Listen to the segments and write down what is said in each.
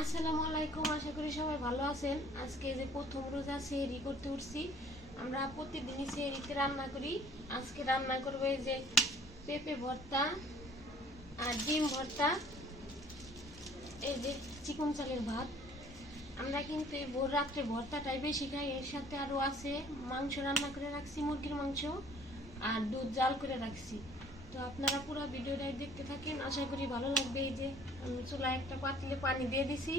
আসসালামু আলাইকুম, আশা করি সবাই ভালো আছেন। আজকে যে প্রথম রোজা সেহরি করতে উঠছি। আমরা প্রতিদিনই সেহরিতে রান্না করি। আজকে রান্না করবো এই যে পেঁপে ভর্তা আর ডিম ভর্তা, এই যে চিকন চালের ভাত। আমরা কিন্তু এই ভোর রাত্রে ভর্তাটাই বেশি খাই। এর সাথে আরও আছে মাংস রান্না করে রাখছি, মুরগির মাংস, আর দুধ জাল করে রাখছি। তো আপনারা পুরো ভিডিওটাই দেখতে থাকেন, আশা করি ভালো লাগবে। এই যে আমি চুলায় একটা পাতিলে পানি দিয়ে দিছি,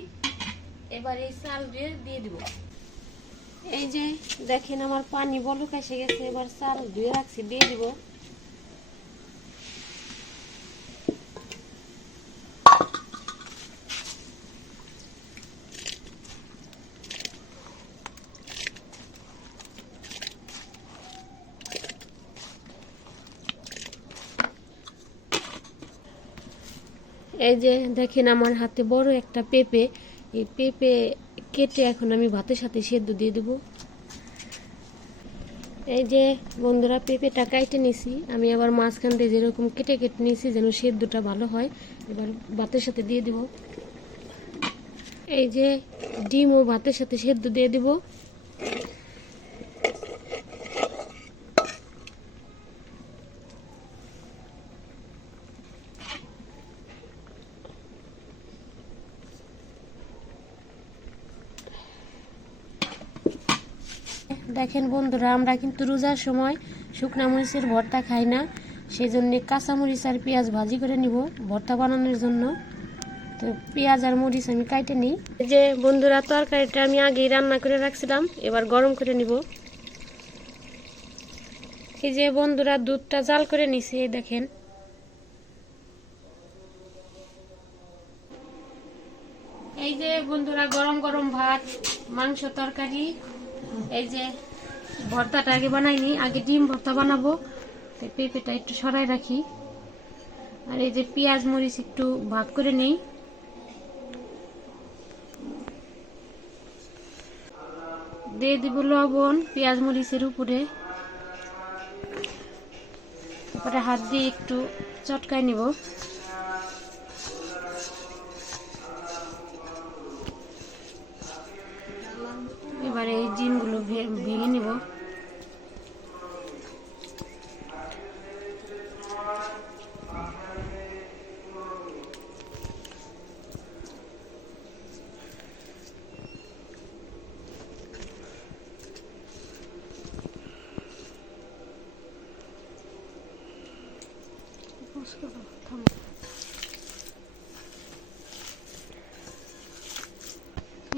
এবার এই চাল দিয়ে দিব। এই যে দেখেন আমার পানি বলক এসে গেছে, এবার চাল ধুয়ে রাখছি দিয়ে দিব। এই যে দেখেন আমার হাতে বড় একটা পেঁপে, এই পেঁপে কেটে এখন আমি ভাতের সাথে সেদ্ধ দিয়ে দেব। এই যে বন্ধুরা, পেঁপেটা কাটে নিছি আমি, আবার মাঝখান দিয়ে যেরকম কেটে কেটে নিছি যেন সেদ্ধটা ভালো হয়। এবার ভাতের সাথে দিয়ে দিব। এই যে ডিমও ভাতের সাথে সেদ্ধ দিয়ে দিব। দেখেন বন্ধুরা, আমরা কিন্তু রোজার সময় শুকনা মরিচের ভর্তা খাই না, সেই জন্য কাঁচামরিচ আর পেঁয়াজ ভাজি করে নিব ভর্তা বানানোর জন্য। তো পেঁয়াজ আর মরিচ আমি কাটে নিই। এই যে বন্ধুরা, তরকারিটা আমি আগেই রান্না করে রাখছিলাম, এবার গরম করে নিব। এই যে বন্ধুরা, দুধটা জাল করে নিছি, এই দেখেন। এই যে বন্ধুরা, গরম গরম ভাত, মাংস, তরকারি। এই যে ভর্তাটা আগে বানাইনি, আগে ডিম ভর্তা বানাবো। পেঁপেটা একটু সরাই রাখি, আর এই যে পেঁয়াজ মরিচ একটু ভাগ করে নেই। দিয়ে দিব লবণ পেঁয়াজ মরিচের উপরে, তারপরে হাত দিয়ে একটু চটকাই নিব। এবারে এই ডিমগুলো ভেঙে নিব।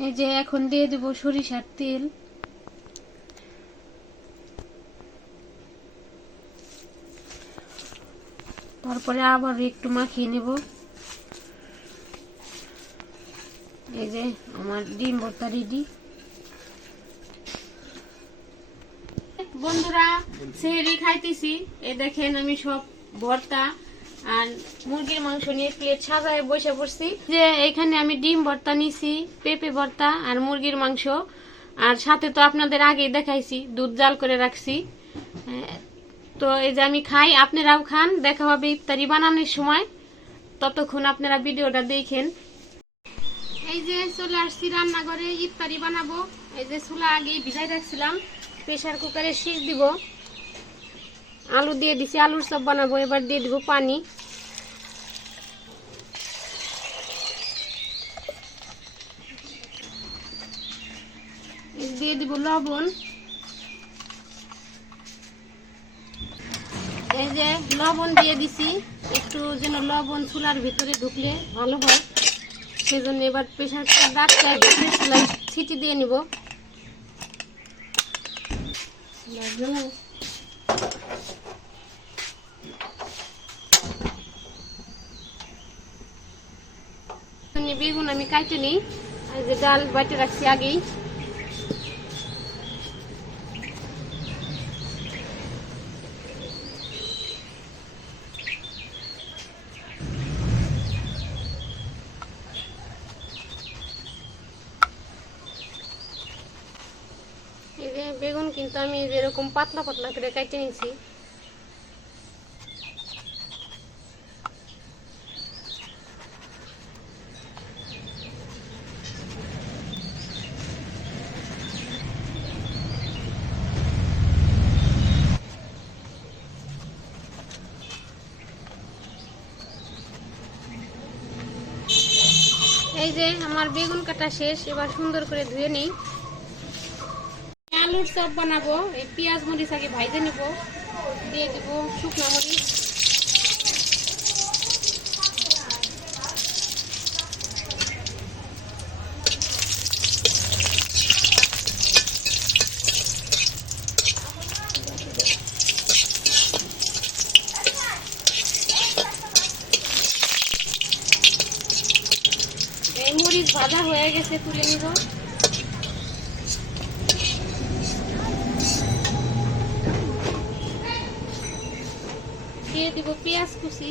এই যে এখন দিয়ে দেব সরিষার তেল। তারপরে আবার একটু মাখিয়ে নেব। এই যে আমার ডিম ভর্তা রেডি। বন্ধুরা, সেহরি খাইতেছি, এই দেখেন আমি সব ভর্তা আর মুরগির মাংস নিয়ে প্লেট সাজায় বসে পড়ছি। যে এখানে আমি ডিম ভর্তা নিছি, পেঁপে ভর্তা আর মুরগির মাংস, আর সাথে তো আপনাদের আগেই দেখাইছি দুধ জাল করে রাখছি। তো এই যে আমি খাই, আপনারাও খান, দেখা হবে ইফতারি বানানোর সময়। ততক্ষণ আপনারা ভিডিওটা দেখেন। এই যে চলে আসছি রান্নাঘরে, ইফতারি বানাবো। এই যে চুলা আগে ভিজাই রাখছিলাম, প্রেসার কুকারে সিজ দিব। আলু দিয়ে দিছি, আলুর চপ বানাবো। এবার দিয়ে দিব পানি। দিয়ে দিব লবণ। এই যে লবণ দিয়ে দিছি, একটু যেন লবণ চুলার ভিতরে ঢুকলে ভালো হয়, সেজন্য এবার প্রেসার কুকার ডাকটায় চুলায় ছিটি দিয়ে নিব। বেগুন আমি কাটে নিই, এই যে ডাল বাটে রাখছি আগেই। এই যে বেগুন কিন্তু আমি যেরকম পাতলা পাতলা করে কাটে নিয়েছি। এই যে আমার বেগুন কাটা শেষ, এবার সুন্দর করে ধুয়ে নিই। আলুর চপ বানাবো, এই পেঁয়াজ মরিচ আগে ভাইজে নিব, দিয়ে দিব শুকনো মরিচ, এই মরিচ ভাজা হয়ে গেছে, তুলে নিব। দিয়ে দিব পেঁয়াজ কুচি,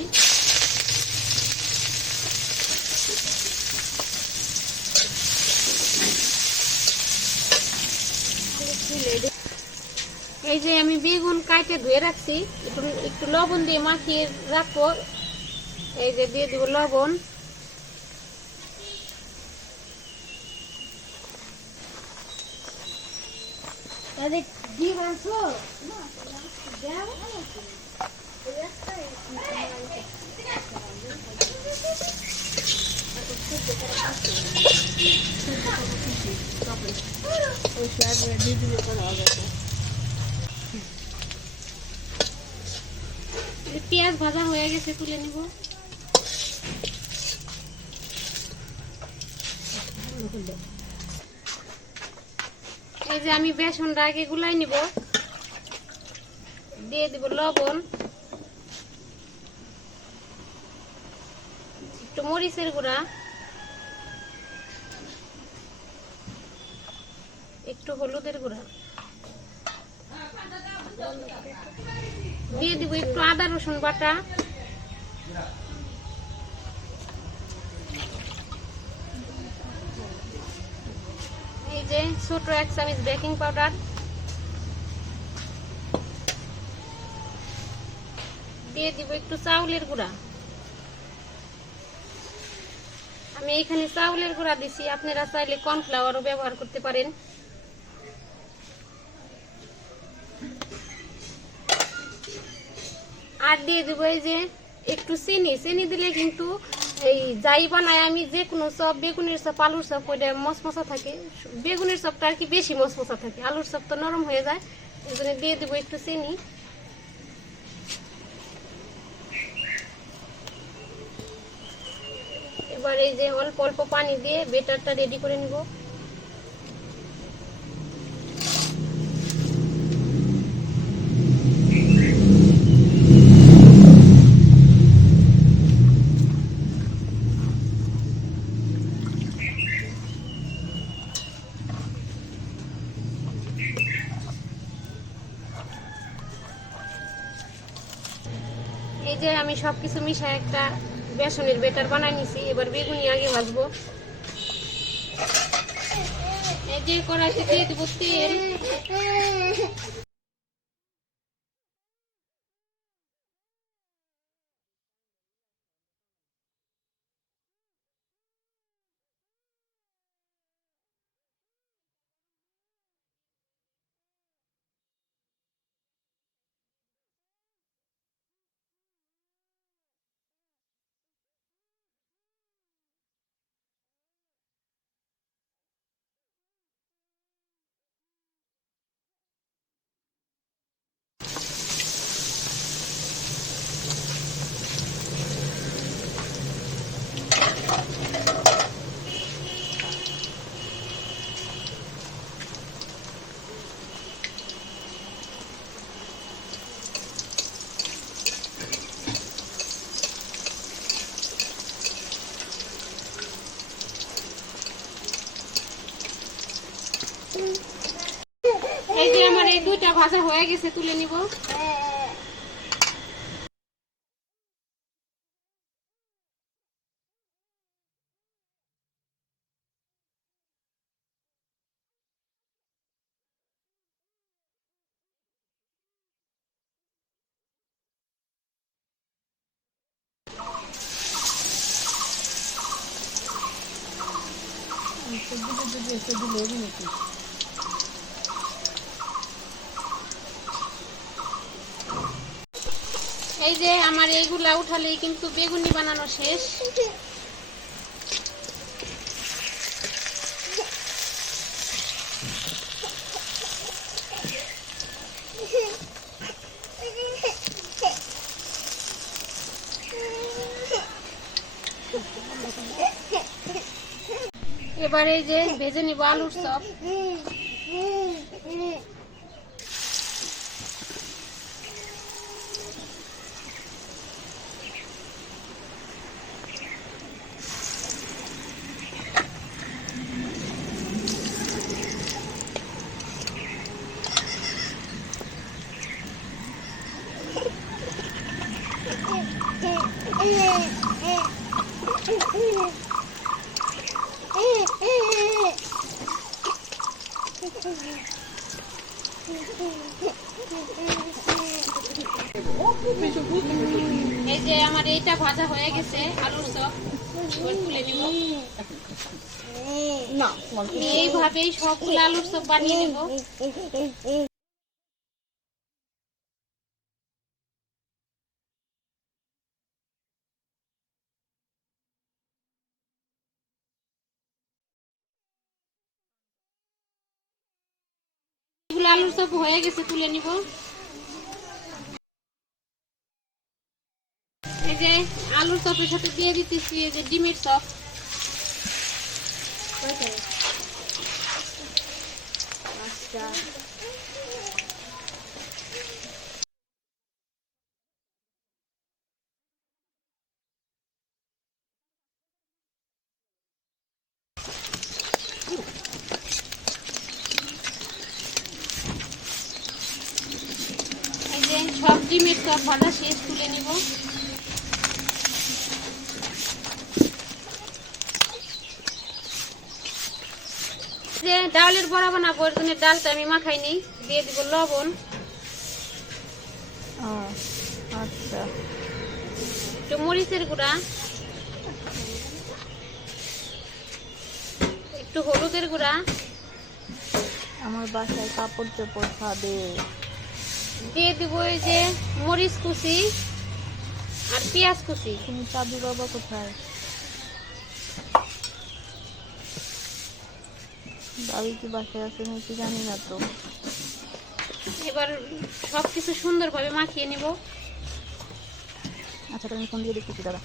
এই যে আমি বেগুন কাটে ধুয়ে রাখছি, একটু একটু লবণ দিয়ে মাখিয়ে রাখবো। এই যে দিয়ে দিব লবণ, পেঁয়াজ ভাজা হয়ে গেছে, তুলে নিব। এই যে আমি বেসনটা আগে গুলাই নিব, দিয়ে দিব লবণ, একটু মরিচের গুঁড়া, একটু হলুদের গুঁড়া, দিয়ে দিব একটু আদা রসুন বাটা, এই যে ছোট 1 চামচ বেকিং পাউডার, দিয়ে দিব একটু চাউলের গুঁড়া। আমি এখানে চাউলের গুঁড়া দিছি, আপনারা চাইলে কর্নফ্লাওয়ারও ব্যবহার করতে পারেন। আর দিয়ে দিব এই যে একটু চিনি, চিনি দিলে কিন্তু এই যাই বানায় আমি, যে কোনো চপ, বেগুনের চপ, আলুর চপ, ওইটা মশমশা থাকে। বেগুনের চপটা আর কি বেশি মশমশা থাকে, আলুর চপ তো নরম হয়ে যায়, এই জন্য দিয়ে দিব একটু চিনি। এবার এই যে অল্প অল্প পানি দিয়ে বেটারটা রেডি করে নিব। এই যে আমি সবকিছু মিশায় একটা বেসনের বেটার বানাই নিছি। এবার বেগুনি আগে ভাজবো। এই যে কড়াইতে দিয়ে দেবো তেল, এই যে আমার এই দুইটা ভাজা হয়ে গেছে, তুলে নিব। এই যে আমার এইগুলা উঠালেই কিন্তু বেগুনি বানানো শেষ। এবার এই যে ভেজে নিব আলুর চপ। এই যে আমার এইটা ভাজা হয়ে গেছে আলুর চপ, এবার তুলে নিব। এইভাবেই সবগুলো আলুর চপ বানিয়ে নেব। আলুর চপ হয়ে গেছে, তুলে নিব। এই যে আলুর চপের সাথে দিয়ে দিতেছি এই যে ডিমের চপ। এই যে সব ডিমের চপ ভাজা শেষ, তুলে নিব। যে ডালের বড়া বানাবো, এর জন্য ডালটা আমি মাখাই নেই, দিয়ে দিব লবণ, আচ্ছা, একটু মরিচের গুঁড়া, একটু হলুদের গুঁড়া, আমার বাসায় কাপড় চোপড় খাবে। দিয়ে দিব এই যে মরিচ কুচি আর পেঁয়াজ কুচি। তুমি চাবি বাবা কোথায়? বাবি কি বাসায় আছে নাকি জানি না তো। এবার সবকিছু সুন্দরভাবে মাখিয়ে নিব। আচ্ছা, তুমি ফোন দিয়ে দেখতেছি দাদা।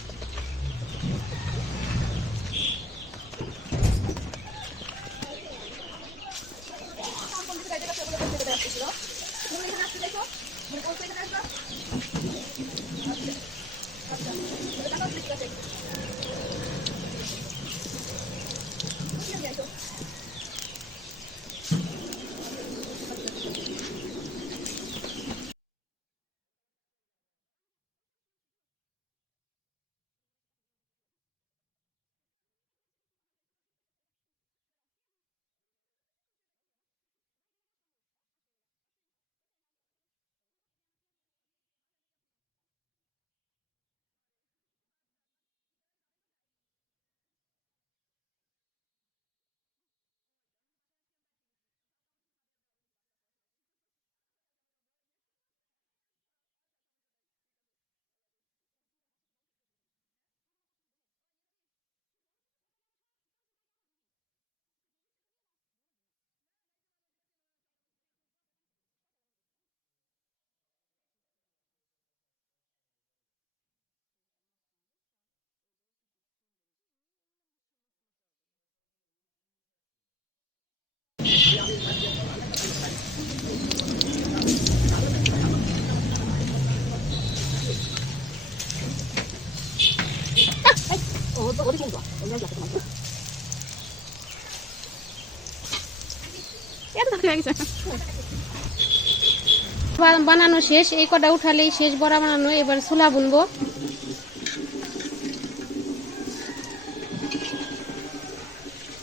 বানানো শেষ, এই কটা উঠালেই শেষ বড়া বানানো। এবার ছোলা বুনবো।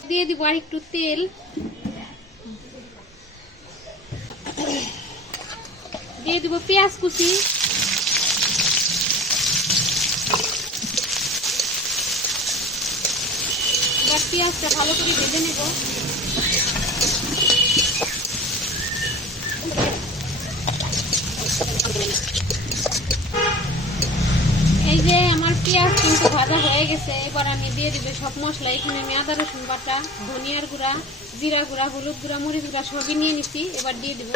দিয়ে দিব আর একটু তেল, দিয়ে দিব পেঁয়াজ কুচি, এবার পেঁয়াজটা ভালো করে ভেজে নেব। এই যে আমার পেঁয়াজ কিন্তু ভাজা হয়ে গেছে। এবার আমি দিয়ে দিব সব মশলা। এখানে আমি আদা রসুন বাটা, ধনিয়ার গুঁড়া, জিরা গুঁড়া, হলুদ গুঁড়া, মরিচ গুঁড়া সবই নিয়ে নিচ্ছি। এবার দিয়ে দিব।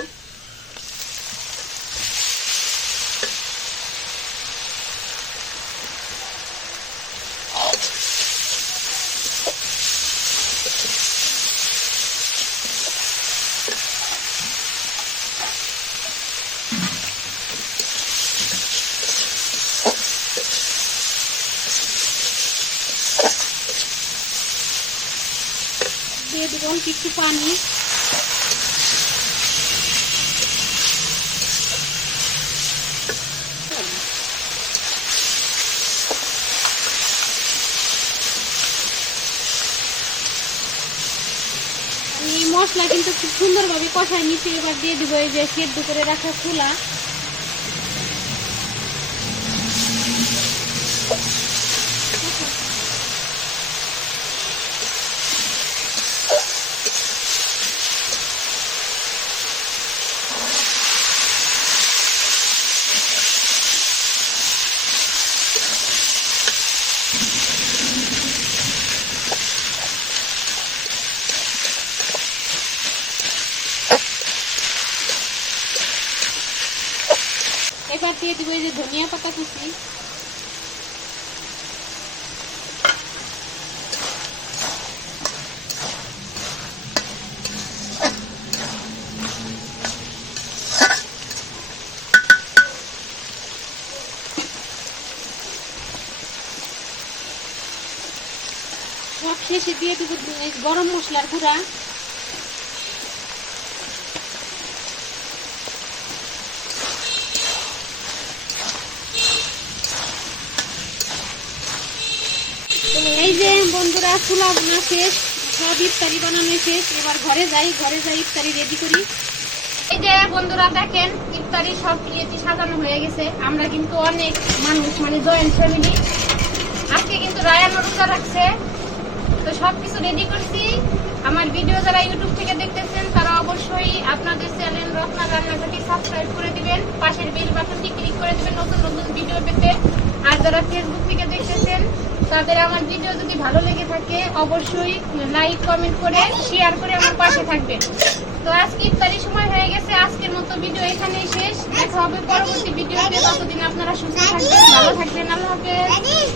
দিয়ে দেবো অল্প একটু পানি। এই মশলা কিন্তু খুব সুন্দরভাবে কষায় নিচে। এবার দিয়ে দিব এই যে সেদ্ধ করে রাখা ছোলা। এবার দিয়ে দিব এই যে ধনিয়া পাতা কুচি। সব শেষে দিয়ে দিব গরম মশলার গুঁড়া। এই যে বন্ধুরা ছোলা বোনা শেষ, সব ইফতারি বানানো শেষ। এবার ঘরে যাই ইফতারি রেডি করি। এই যে বন্ধুরা দেখেন ইফতারি সব প্লেটে সাজানো হয়ে গেছে। আমরা কিন্তু অনেক মানুষ, মানে জয়েন্ট ফ্যামিলি। আজকে কিন্তু রায়ান রোজা রাখছে, তো সবকিছু রেডি করছি। আমার ভিডিও যারা ইউটিউব থেকে দেখতেছেন তারা অবশ্যই আপনাদের চ্যানেল রত্না রান্নাঘরটি সাবস্ক্রাইব করে দিবেন, পাশের বেল বাটনটি ক্লিক করে দিবেন নতুন নতুন ভিডিও পেতে। আর যারা ফেসবুক থেকে দেখতেছেন তাদের আমার ভিডিও যদি ভালো লেগে থাকে অবশ্যই লাইক কমেন্ট করে শেয়ার করে আমার পাশে থাকবেন। তো আজকে ইফতারি সময় হয়ে গেছে, আজকের মতো ভিডিও এখানেই শেষ। দেখা হবে পরবর্তী ভিডিওতে। ততদিন আপনারা সুস্থ থাকবেন, ভালো থাকবেন। আল্লাহ হাফেজ।